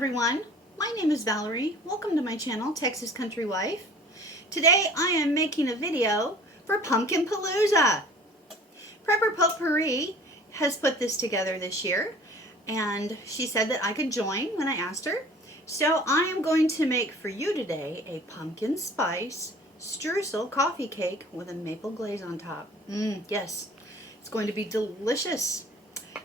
everyone, my name is Valerie. Welcome to my channel, Texas Country Wife. Today I am making a video for Pumpkin Palooza. Prepper Potpourri has put this together this year, and she said that I could join when I asked her. So I am going to make for you today a pumpkin spice streusel coffee cake with a maple glaze on top. Yes, it's going to be delicious.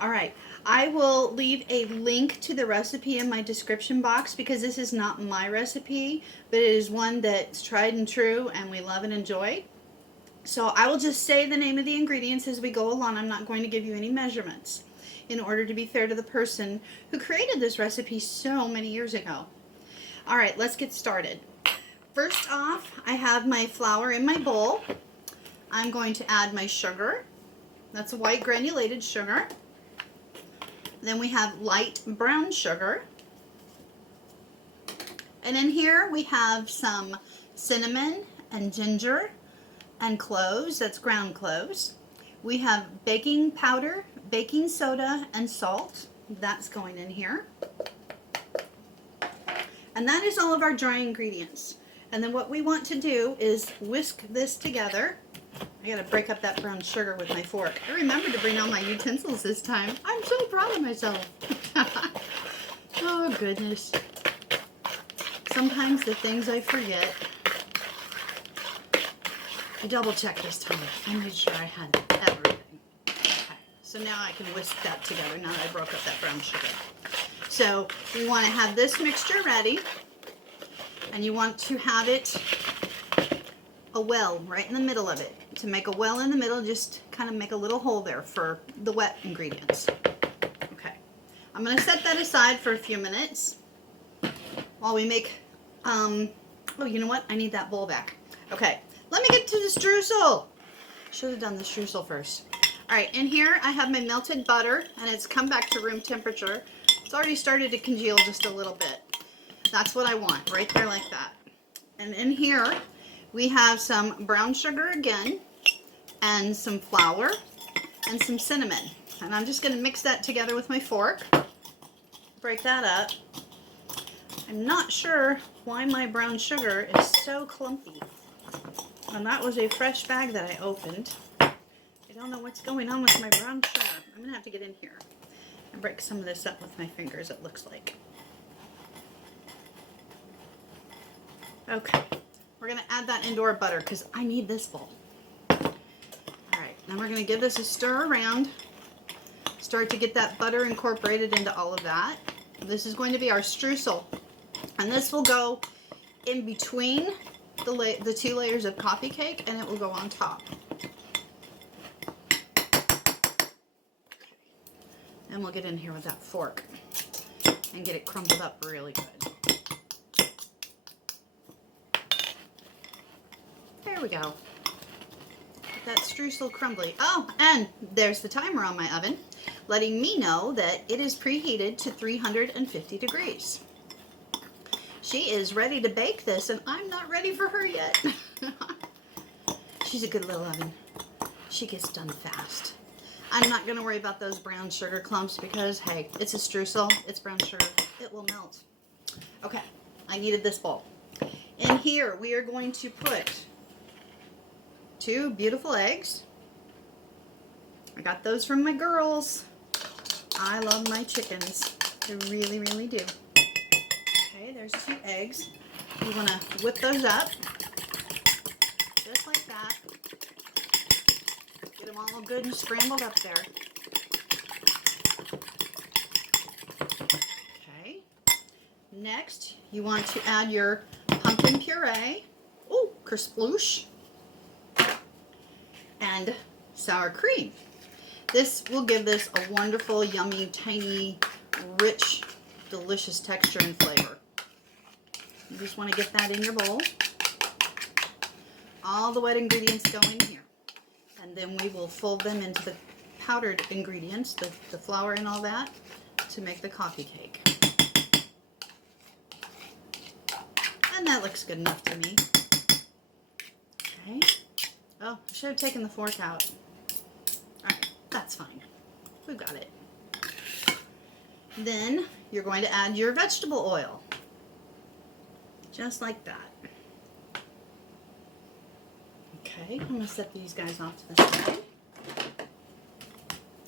All right, I will leave a link to the recipe in my description box because this is not my recipe, but it is one that's tried and true and we love and enjoy. So I will just say the name of the ingredients as we go along. I'm not going to give you any measurements in order to be fair to the person who created this recipe so many years ago. All right, let's get started. First off, I have my flour in my bowl. I'm going to add my sugar. That's white granulated sugar. Then we have light brown sugar. And in here we have some cinnamon and ginger and cloves, that's ground cloves. We have baking powder, baking soda, and salt. That's going in here. And that is all of our dry ingredients. And then what we want to do is whisk this together. I gotta break up that brown sugar with my fork. I remembered to bring all my utensils this time. I'm so proud of myself. Oh goodness. Sometimes the things I forget. I double checked this time. I made sure I had everything. Okay. So now I can whisk that together now that I broke up that brown sugar. So we want to have this mixture ready. And you want to have it a well right in the middle of it. To make a well in the middle, just kind of make a little hole there for the wet ingredients. Okay, I'm going to set that aside for a few minutes while we make, oh, you know what? I need that bowl back. Okay, let me get to the streusel. Should have done the streusel first. All right, in here I have my melted butter, and it's come back to room temperature. It's already started to congeal just a little bit. That's what I want, right there like that. And in here, we have some brown sugar again, and some flour, and some cinnamon. And I'm just going to mix that together with my fork. Break that up. I'm not sure why my brown sugar is so clumpy. And that was a fresh bag that I opened. I don't know what's going on with my brown sugar. I'm going to have to get in here and break some of this up with my fingers, it looks like. Okay. We're going to add that into our butter because I need this bowl. Alright, now we're going to give this a stir around. Start to get that butter incorporated into all of that. This is going to be our streusel. And this will go in between the two layers of coffee cake, and it will go on top. And we'll get in here with that fork and get it crumbled up really good. There we go. Get that streusel crumbly. Oh, and there's the timer on my oven, letting me know that it is preheated to 350 degrees. She is ready to bake this, and I'm not ready for her yet. She's a good little oven. She gets done fast. I'm not going to worry about those brown sugar clumps because, hey, it's a streusel. It's brown sugar. It will melt. Okay, I needed this bowl. In here, we are going to put 2 beautiful eggs. I got those from my girls. I love my chickens. They really, really do. Okay, there's 2 eggs. You want to whip those up. Just like that. Get them all good and scrambled up there. Okay. Next, you want to add your pumpkin puree. Oh, crisploosh. And sour cream. This will give this a wonderful, yummy, tiny, rich, delicious texture and flavor. You just want to get that in your bowl. All the wet ingredients go in here. And then we will fold them into the powdered ingredients, the flour and all that, to make the coffee cake. And that looks good enough to me. Okay. Oh, I should have taken the fork out. Alright, that's fine. We've got it. Then you're going to add your vegetable oil. Just like that. Okay, I'm going to set these guys off to the side.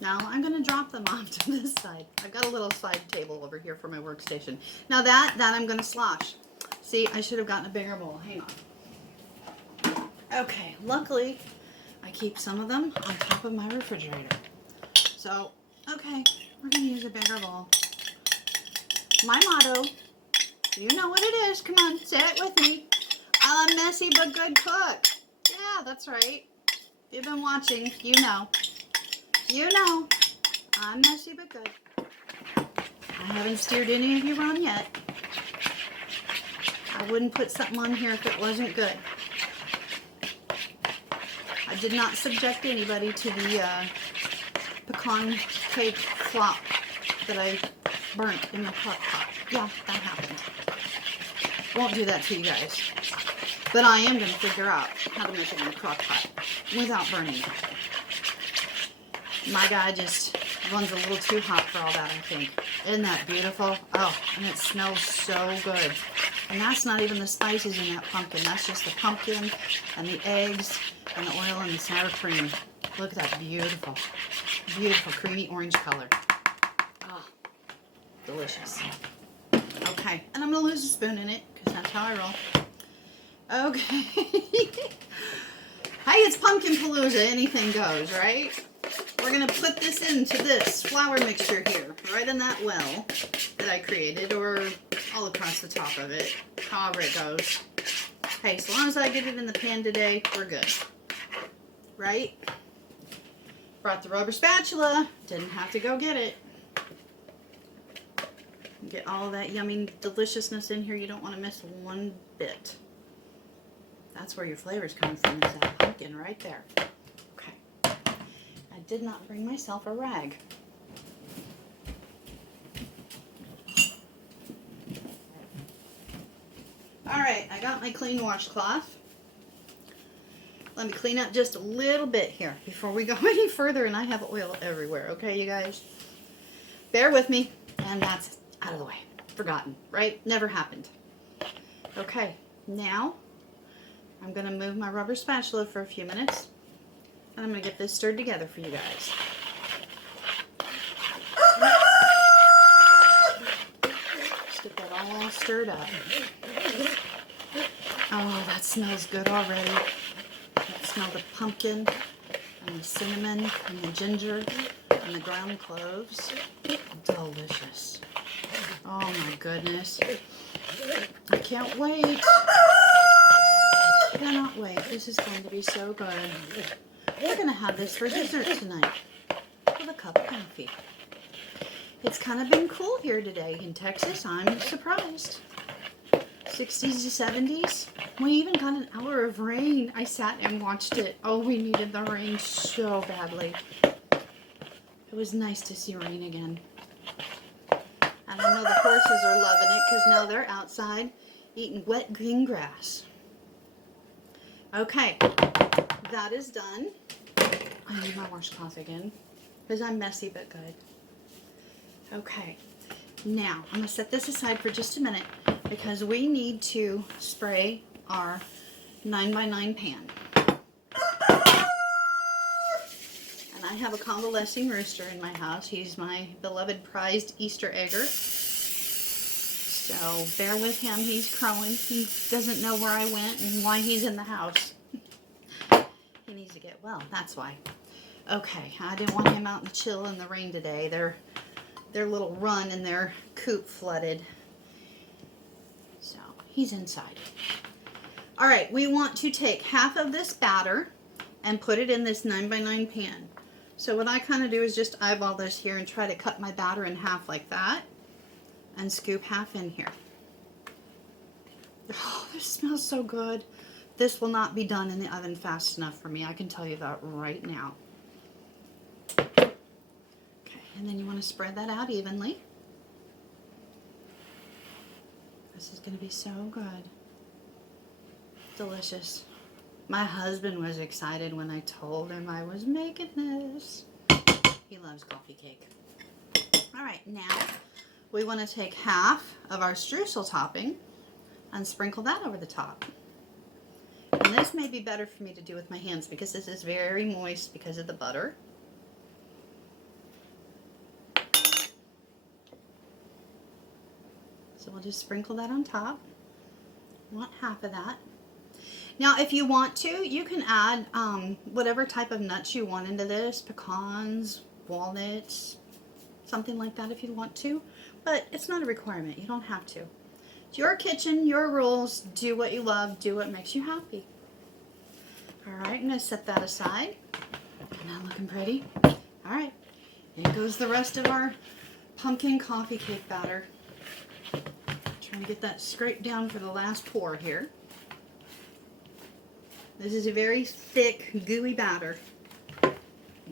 Now I'm going to drop them off to this side. I've got a little side table over here for my workstation. Now that I'm going to slosh. See, I should have gotten a bigger bowl. Hang on. Okay, luckily I keep some of them on top of my refrigerator. So, okay, we're going to use a bigger bowl. My motto, you know what it is. Come on, say it with me. I'm a messy but good cook. Yeah, that's right. You've been watching, you know. You know, I'm messy but good. I haven't steered any of you wrong yet. I wouldn't put something on here if it wasn't good. I did not subject anybody to the pecan cake flop that I burnt in the crock pot. Yeah, that happened. Won't do that to you guys. But I am going to figure out how to make it in the crock pot without burning it. My guy just runs a little too hot for all that, I think. Isn't that beautiful? Oh, and it smells so good. And that's not even the spices in that pumpkin. That's just the pumpkin and the eggs and the oil and the sour cream. Look at that beautiful, beautiful creamy orange color. Oh, delicious. Okay, and I'm going to lose a spoon in it because that's how I roll. Okay. Hey, it's Pumpkin Palooza. Anything goes, right? We're going to put this into this flour mixture here, right in that well that I created, or all across the top of it, however it goes. Hey, so long as I get it in the pan today, we're good. Right? Brought the rubber spatula. Didn't have to go get it. Get all of that yummy deliciousness in here. You don't want to miss one bit. That's where your flavor's coming from, is that pumpkin right there. Okay. I did not bring myself a rag. Alright, I got my clean washcloth. Let me clean up just a little bit here before we go any further, and I have oil everywhere, okay, you guys? Bear with me, and that's out of the way. Forgotten, right? Never happened. Okay, now I'm going to move my rubber spatula for a few minutes, and I'm going to get this stirred together for you guys. Just get that all stirred up. Oh, that smells good already. I can smell the pumpkin and the cinnamon and the ginger and the ground cloves. Delicious. Oh my goodness. I can't wait. I cannot wait. This is going to be so good. We're going to have this for dessert tonight with a cup of coffee. It's kind of been cool here today in Texas. I'm surprised. 60s to 70s. We even got an hour of rain. I sat and watched it. Oh, we needed the rain so badly. It was nice to see rain again. And I know the horses are loving it because now they're outside eating wet green grass. Okay, that is done. I need my washcloth again because I'm messy but good. Okay, now I'm going to set this aside for just a minute because we need to spray our 9x9 pan. And I have a convalescing rooster in my house. He's my beloved prized Easter egger. So bear with him. He's crowing. He doesn't know where I went and why he's in the house. He needs to get well. That's why. Okay, I didn't want him out in the chill and the rain today. Their little run and their coop flooded. So he's inside. All right, we want to take half of this batter and put it in this 9x9 pan. So what I kind of do is just eyeball this here and try to cut my batter in half like that and scoop half in here. Oh, this smells so good. This will not be done in the oven fast enough for me. I can tell you that right now. Okay, and then you want to spread that out evenly. This is going to be so good. Delicious. My husband was excited when I told him I was making this. He loves coffee cake. All right, now we want to take half of our streusel topping and sprinkle that over the top. And this may be better for me to do with my hands because this is very moist because of the butter. So we'll just sprinkle that on top. I want half of that. Now if you want to, you can add whatever type of nuts you want into this, pecans, walnuts, something like that if you want to, but it's not a requirement. You don't have to. It's your kitchen, your rules. Do what you love, do what makes you happy. All right, I'm gonna set that aside. Not looking pretty. All right, in goes the rest of our pumpkin coffee cake batter. Trying to get that scraped down for the last pour here. This is a very thick, gooey batter,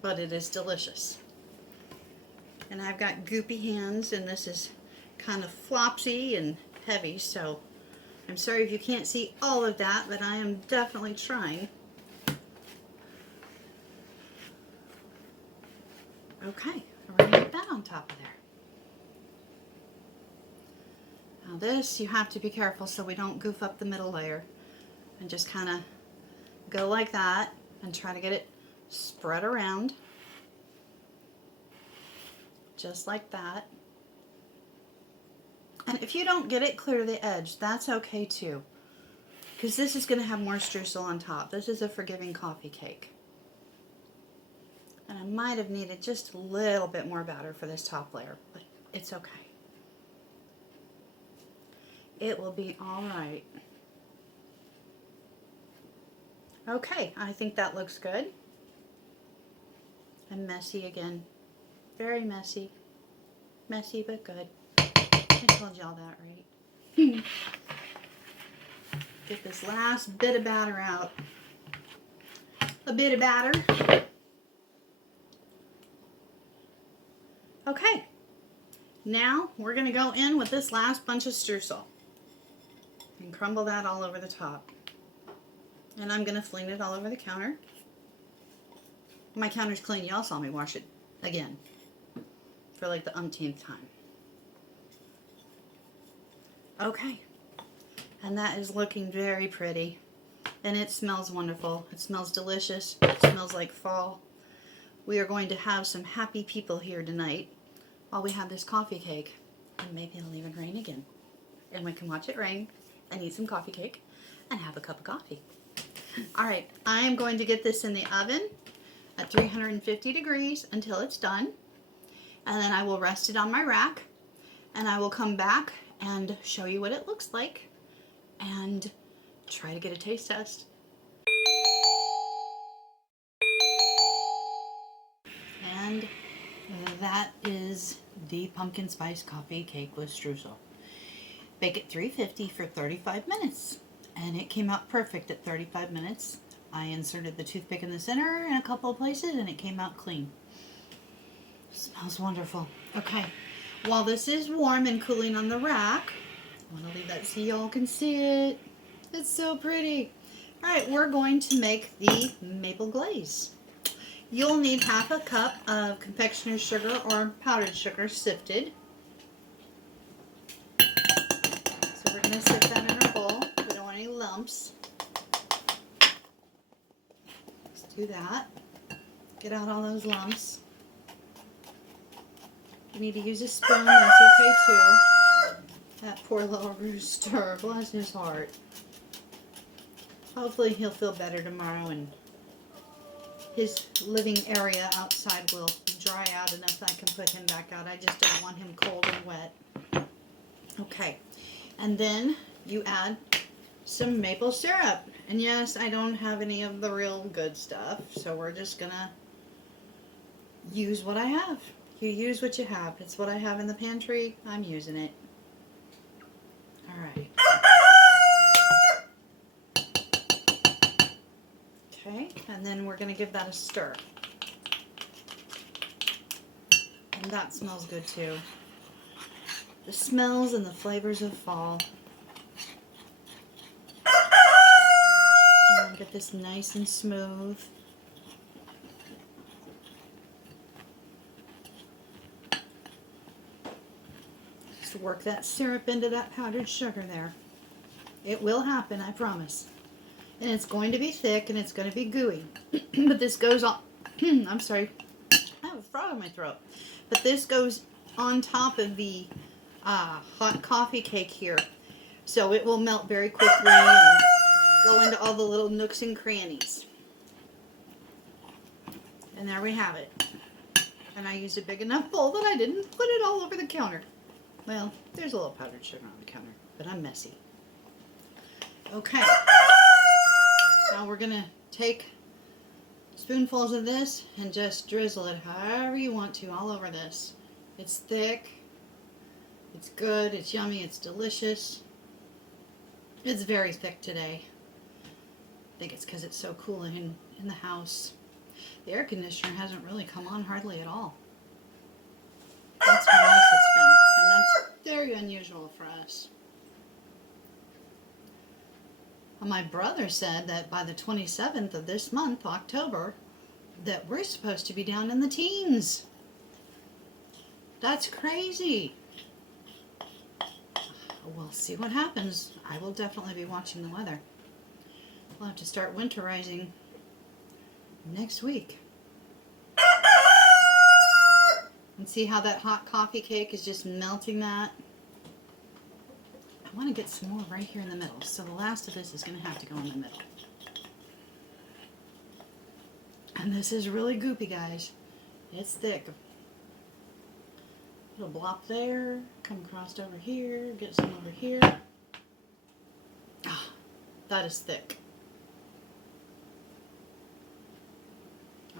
but it is delicious. And I've got goopy hands, and this is kind of flopsy and heavy, so I'm sorry if you can't see all of that, but I am definitely trying. Okay, we're going to get that on top of there. Now this, you have to be careful so we don't goof up the middle layer. And just kind of go like that and try to get it spread around. Just like that. And if you don't get it clear to the edge, that's okay too. Because this is going to have more streusel on top. This is a forgiving coffee cake. And I might have needed just a little bit more batter for this top layer, but it's okay. It will be all right. Okay, I think that looks good. And messy again. Very messy. Messy but good. I told y'all that, right? Get this last bit of batter out. A bit of batter. Okay, now we're going to go in with this last bunch of streusel and crumble that all over the top. And I'm going to fling it all over the counter. My counter's clean. Y'all saw me wash it again for like the umpteenth time. Okay, and that is looking very pretty. And it smells wonderful. It smells delicious. It smells like fall. We are going to have some happy people here tonight while we have this coffee cake. And maybe it'll even rain again. And we can watch it rain and eat some coffee cake and have a cup of coffee. All right, I am going to get this in the oven at 350 degrees until it's done. And then I will rest it on my rack. And I will come back and show you what it looks like and try to get a taste test. And that is the pumpkin spice coffee cake with streusel. Bake at 350 for 35 minutes. And it came out perfect at 35 minutes. I inserted the toothpick in the center in a couple of places and it came out clean. Smells wonderful. Okay, while this is warm and cooling on the rack, I want to leave that so y'all can see it. It's so pretty. All right, we're going to make the maple glaze. You'll need half a cup of confectioner's sugar or powdered sugar sifted. So we're going to sift that in our bowl. We don't want any lumps. Let's do that. Get out all those lumps. You need to use a spoon, that's okay too. That poor little rooster, bless his heart. Hopefully he'll feel better tomorrow and his living area outside will dry out enough that I can put him back out. I just don't want him cold and wet. Okay, and then you add some maple syrup. And yes, I don't have any of the real good stuff, so we're just gonna use what I have. You use what you have. It's what I have in the pantry. I'm using it. All right. Okay, and then we're going to give that a stir. And that smells good too. The smells and the flavors of fall. And get this nice and smooth. Just work that syrup into that powdered sugar there. It will happen, I promise. And it's going to be thick and it's going to be gooey. But this goes on, I'm sorry, I have a frog in my throat. But this goes on top of the hot coffee cake here. So it will melt very quickly and go into all the little nooks and crannies. And there we have it. And I used a big enough bowl that I didn't put it all over the counter. Well, there's a little powdered sugar on the counter, but I'm messy. Okay. Now we're going to take spoonfuls of this and just drizzle it however you want to all over this. It's thick, it's good, it's yummy, it's delicious. It's very thick today. I think it's because it's so cool in the house. The air conditioner hasn't really come on hardly at all. That's how nice it's been, and that's very unusual for us. My brother said that by the 27th of this month, October, that we're supposed to be down in the teens. That's crazy. We'll see what happens. I will definitely be watching the weather. We'll have to start winterizing next week. And see how that hot coffee cake is just melting that? I want to get some more right here in the middle. So the last of this is going to have to go in the middle. And this is really goopy, guys. It's thick. Little blop there, come across over here, get some over here. Ah, that is thick.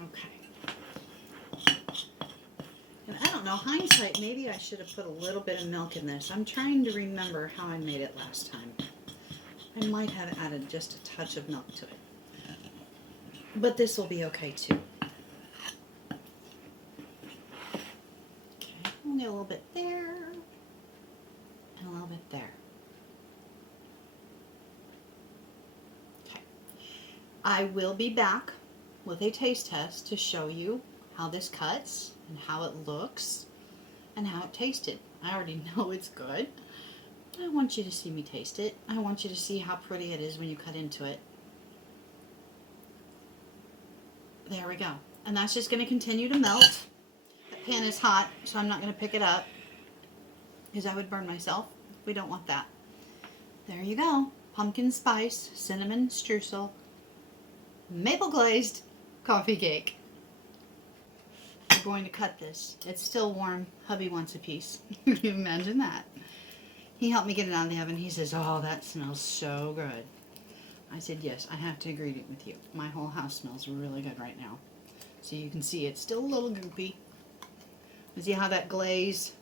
Okay. And I don't know, hindsight, maybe I should have put a little bit of milk in this. I'm trying to remember how I made it last time. I might have added just a touch of milk to it. But this will be okay too. Okay, only a little bit there, and a little bit there. Okay. I will be back with a taste test to show you how this cuts and how it looks and how it tasted. I already know it's good. I want you to see me taste it. I want you to see how pretty it is when you cut into it. There we go. And that's just going to continue to melt. The pan is hot, so I'm not going to pick it up because I would burn myself. We don't want that. There you go. Pumpkin spice, cinnamon streusel, maple glazed coffee cake. We're going to cut this. It's still warm. Hubby wants a piece. Can you imagine that? He helped me get it out of the oven. He says, oh, that smells so good. I said, yes, I have to agree with you. My whole house smells really good right now. So you can see it's still a little goopy. You see how that glaze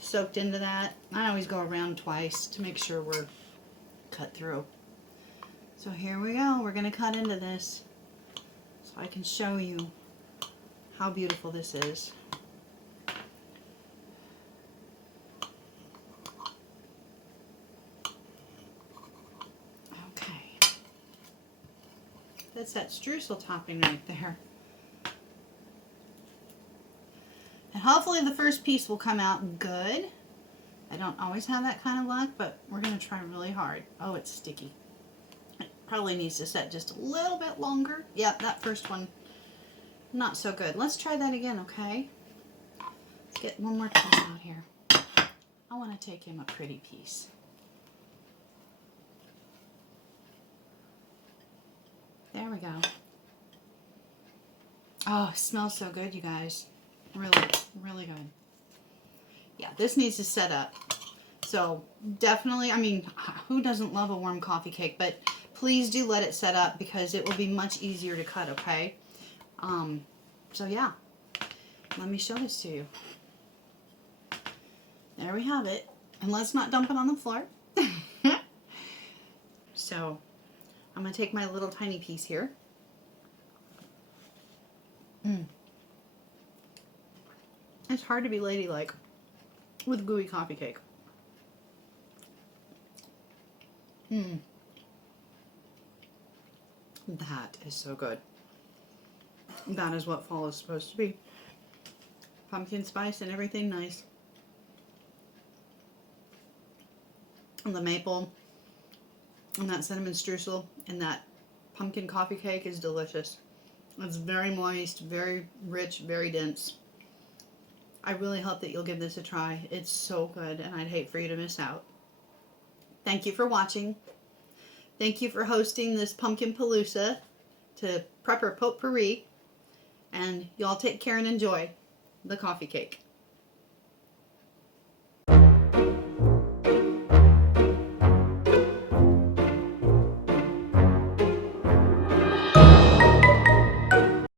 soaked into that? I always go around twice to make sure we're cut through. So here we go. We're going to cut into this so I can show you how beautiful this is. That's that streusel topping right there. And hopefully the first piece will come out good. I don't always have that kind of luck, but we're going to try really hard. Oh, it's sticky. It probably needs to set just a little bit longer. Yep, that first one, not so good. Let's try that again, okay? Let's get one more piece out here. I want to take him a pretty piece. There we go. Oh, it smells so good, you guys. Really, really good. Yeah, this needs to set up. So definitely, I mean, who doesn't love a warm coffee cake? But please do let it set up because it will be much easier to cut, okay? So yeah, let me show this to you. There we have it. And let's not dump it on the floor. So I'm going to take my little tiny piece here. It's hard to be ladylike with gooey coffee cake. That is so good. That is what fall is supposed to be. Pumpkin spice and everything nice. and the maple and that cinnamon streusel and that pumpkin coffee cake is delicious. It's very moist, very rich, very dense. I really hope that you'll give this a try. It's so good, and I'd hate for you to miss out. Thank you for watching. Thank you for hosting this Pumpkin Palooza to Prepper Potpourri. And y'all take care and enjoy the coffee cake.